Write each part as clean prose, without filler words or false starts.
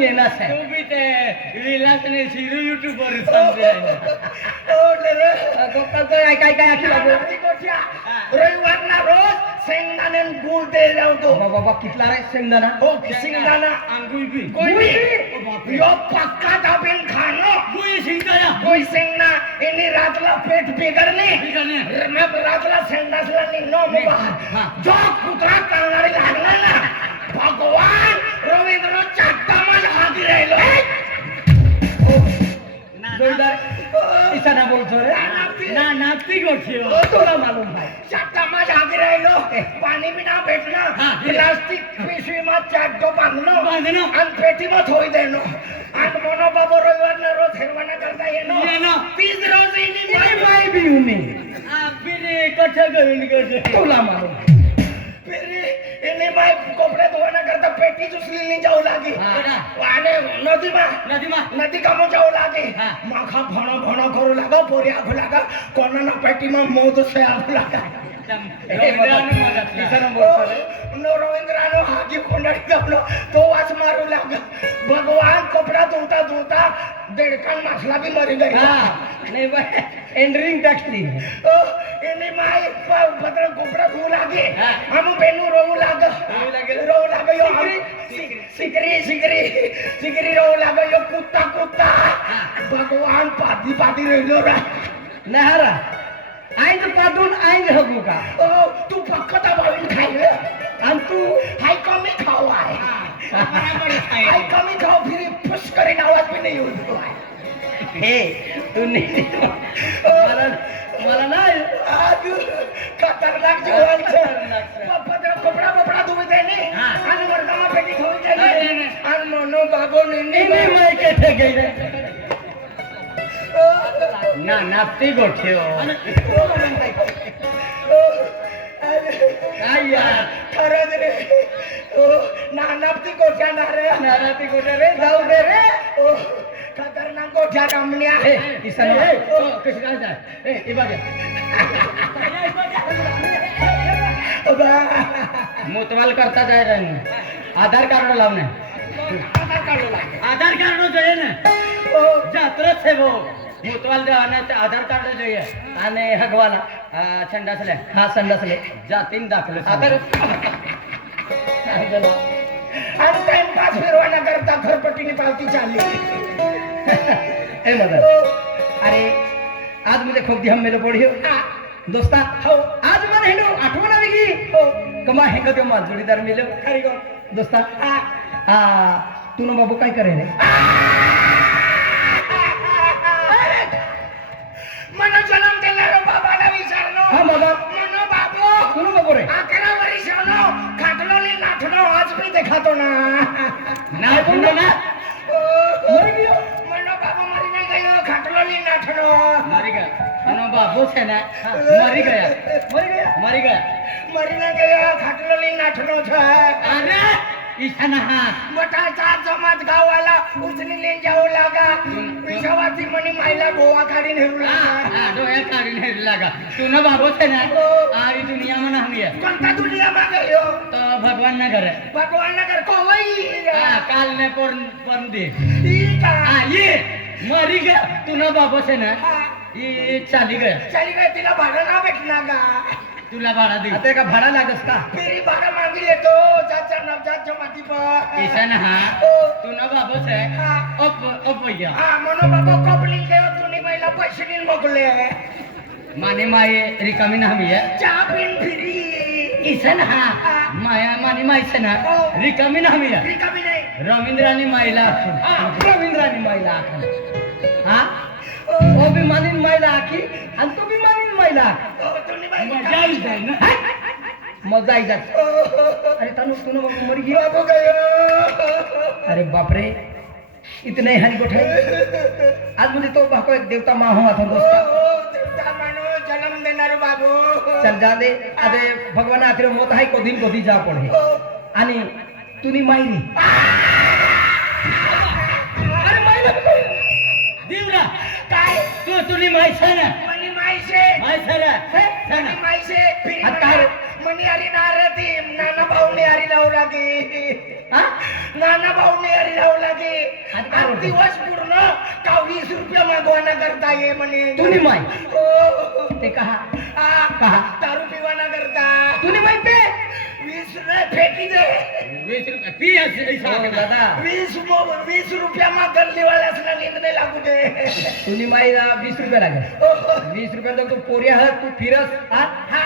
नेना से तू भी ते विलास ने सिरू यूट्यूबर समझे तो कल तो काय काय आखी लागो रविवारला रोज शेंगदाणे गुळ दे लावतो बाबा कितला रे शेंगदाणा हो शेंगदाणा अंगुई भी यो पक्का दाबेन खानो गुई सिंगारा कोई शेंगना इनी रातला पेट बिघडले बिघडले. मग रातला शेंगदासला निघनो जो कुत्रा करणारी लागला ना भगवान रवींद्र चाट्टा माझ्या हाती राहिलो जोरदार इसा ना बोलतो रे ना नाती गोठी तो तुला मालूम भाई चाट्टा माझ्या हाती राहिलो पाणी बी ना भेटणं प्लास्टिक पिशवी मा चाट्टो बांधणं आणि पेटी मा थोई देणं आणि मोनो बाबू रविवारला रोज हेरवाना करता येणं तीच रोज इनी माय भी उनी फिर कठे करून करते तुला मालूम फिर इनी माय कपडे धुवाना करता पेटी उचलीने जाऊ लागे आणि नदी कामो जाऊ लागे माखा भणो करू लागा पोरी आखू लागा कोणाला पेटी मा मोद से आखू लागा रवींद्रानो हागी कोंडाळी गावलो तो वास मारू लागा भगवान कपडा धुता देडकान मासला बी मरी गई नाही बाय एंडरिंग टाकली इनी माय पत्र कपडा धुवू लागे हम बेनू रोवू लागे यो सिकरी रोवू लागे यो कुत्ता भगवान पाती रहिलो रा नहारा आईन पाठून आईन हगू का तू पक्का दबावीन खाईल आणि तू हाय कमी खाऊ आहे हाय कमी खाऊ फिर फुस करीन आवाज भी नाही होतो आहे हे तू नाही मला नाही खतरनाक जीवन कपडा धुवी देणे आणि वर्गामा पेटी ठेवून देणे आणि म्हणून बाबू इने माय के थे गई ना नाती गोठी काय यार खरंच रे नानापती गोठ्या नाराती गोटे रे जाऊ दे रे खतरनाक गोठ्या रमण्या ए इसन कशी काय जाय ए इबागे मुतवाल करता जाय रे आधार कार्ड लावणे आधार कार्ड જોઈએ ને જાત્રા છે वो मुतवाल देवाने आधार कार्ड જોઈએ અને હગવાલા સંડાસલે હા સંડાસલે જાતીન દાખલે आधार आणि टाइमपास फिरवाना करता खरपटीने पावती चालली ए मदर अरे आज मुझे खूप दिहम मेलो पडियो दोस्ता हो आज मला हेनो आठवण आली की हो कमा हे कधी माझ जोडीदार मेलो खरी गो दोस्ता तू न बाबू काय करे रे मनो जन्म देणारो बाबाला विचारलो हा बाबा मनो बाबू तू न बाबू रे 11 वर्षानो खाटलो नी नाठनो आज मी देखातो ना नाही बोललो ना मरी गयो मनो बाबू मरी नाही गयो खाटलो नी नाठनो मरी गया मनो बाबू છે ને મરી ગયા मरी नाही गयो खाटलो नी नाठनो છે अरे ईशाना हा मोठा चार जमात गावाला उचली लेन जाऊ लागा विषवाची मनी मायला गोवा काढीन हेरू लागा डोळ्या काढून हेरू लागा तू न बाबू છે ને आरी दुनिया में ना हुई कोणता दुनिया मा गयो तो भगवान ना करे भगवान नगर कोवई काल ने पर दे ठीक ये मरी गया तू न बाबू છે ને ये चाली गया चली गई तिला भाडं ना भेटणार का तुला भाडा दे आता का भाडा लागस का फेरी भाडं मागी येतो जाचा नवजातच्या माती पर ईशान हा तू न बाबू છે op गया हा मनो बाबा कपलिंग देव तुनी महिला पैसे नील मोकले माने माय रिकामी ना हमी है चहा पिन फिरी ईशान हा माया माने माय છે ને रिकामी ना हमी है रिकामी नाही रवींद्रानी मायला रवींद्रानी मायला हा ओ भी मानिन मायला आखी आणि तू भी मानिन मायला तुनी बाई मजा येईल जाय ना मजा आई जात अरे तनु तूने बाबू मरी गई बाबू गयो अरे बाप रे इतने हरी गोठे आज मुझे तो बाको एक देवता माँ हुआ था दोस्त देवता मानो जन्म देणार बाबू चल जा दे अरे भगवान आखिर मोत आहे कधी जा पडे आणि तुनी मायरी अरे मायला देवरा काय तुनी माय છે ને मनी मायसे माय છે ને मनी मायसे फिरी आता काय? मनी हरी नारती नाना भाऊने हरी लावू लागे हा नाना भाऊने हरी लावू लागे दिवस पूर्ण का 20 रुपया मागवाना करता ये म्हणे तुनी माय हो ते कहा कहा दारू पिवाना करता तुनी माय पे 20 रुपये फेकी दे 20 रुपये पी ऐसा हो, दादा 20 रुपया मा गल्ली वाल्यासना निंदने लागू दे तुनी माय 20 रुपये लागेल 20 रुपये तो पोरी आहात तू फिरस हा हा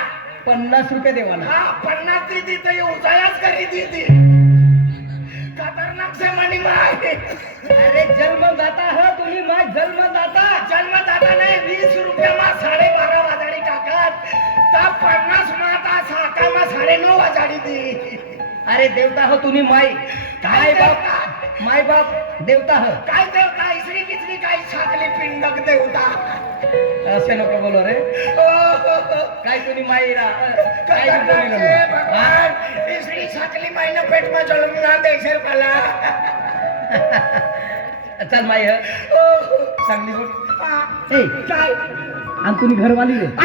50 रुपये देवाना हा 50 दी तर उजायाच करी दी खतरनाक से मनी माय अरे जन्मदाता है तुनी माय जन्मदाता जन्मदाता नाही 20 रुपया मा 12.5 वाजाडी टाकत तर 50 मा ता साका मा 9.5 वाजाडी दी अरे देवता हो तुनी माय काय माय बाप माय बाप देवता हो काय देवता इसरी किचरी काय छाकली पिंडक देवता असे नको बोलो रे काय तुनी माय रा काय बोलू नको भगवान इसरी छाकली मायना पेट में जलम ना दे शेर पाला चल माय चांगली बोल ए काय आणि तुम्ही घरवाली रे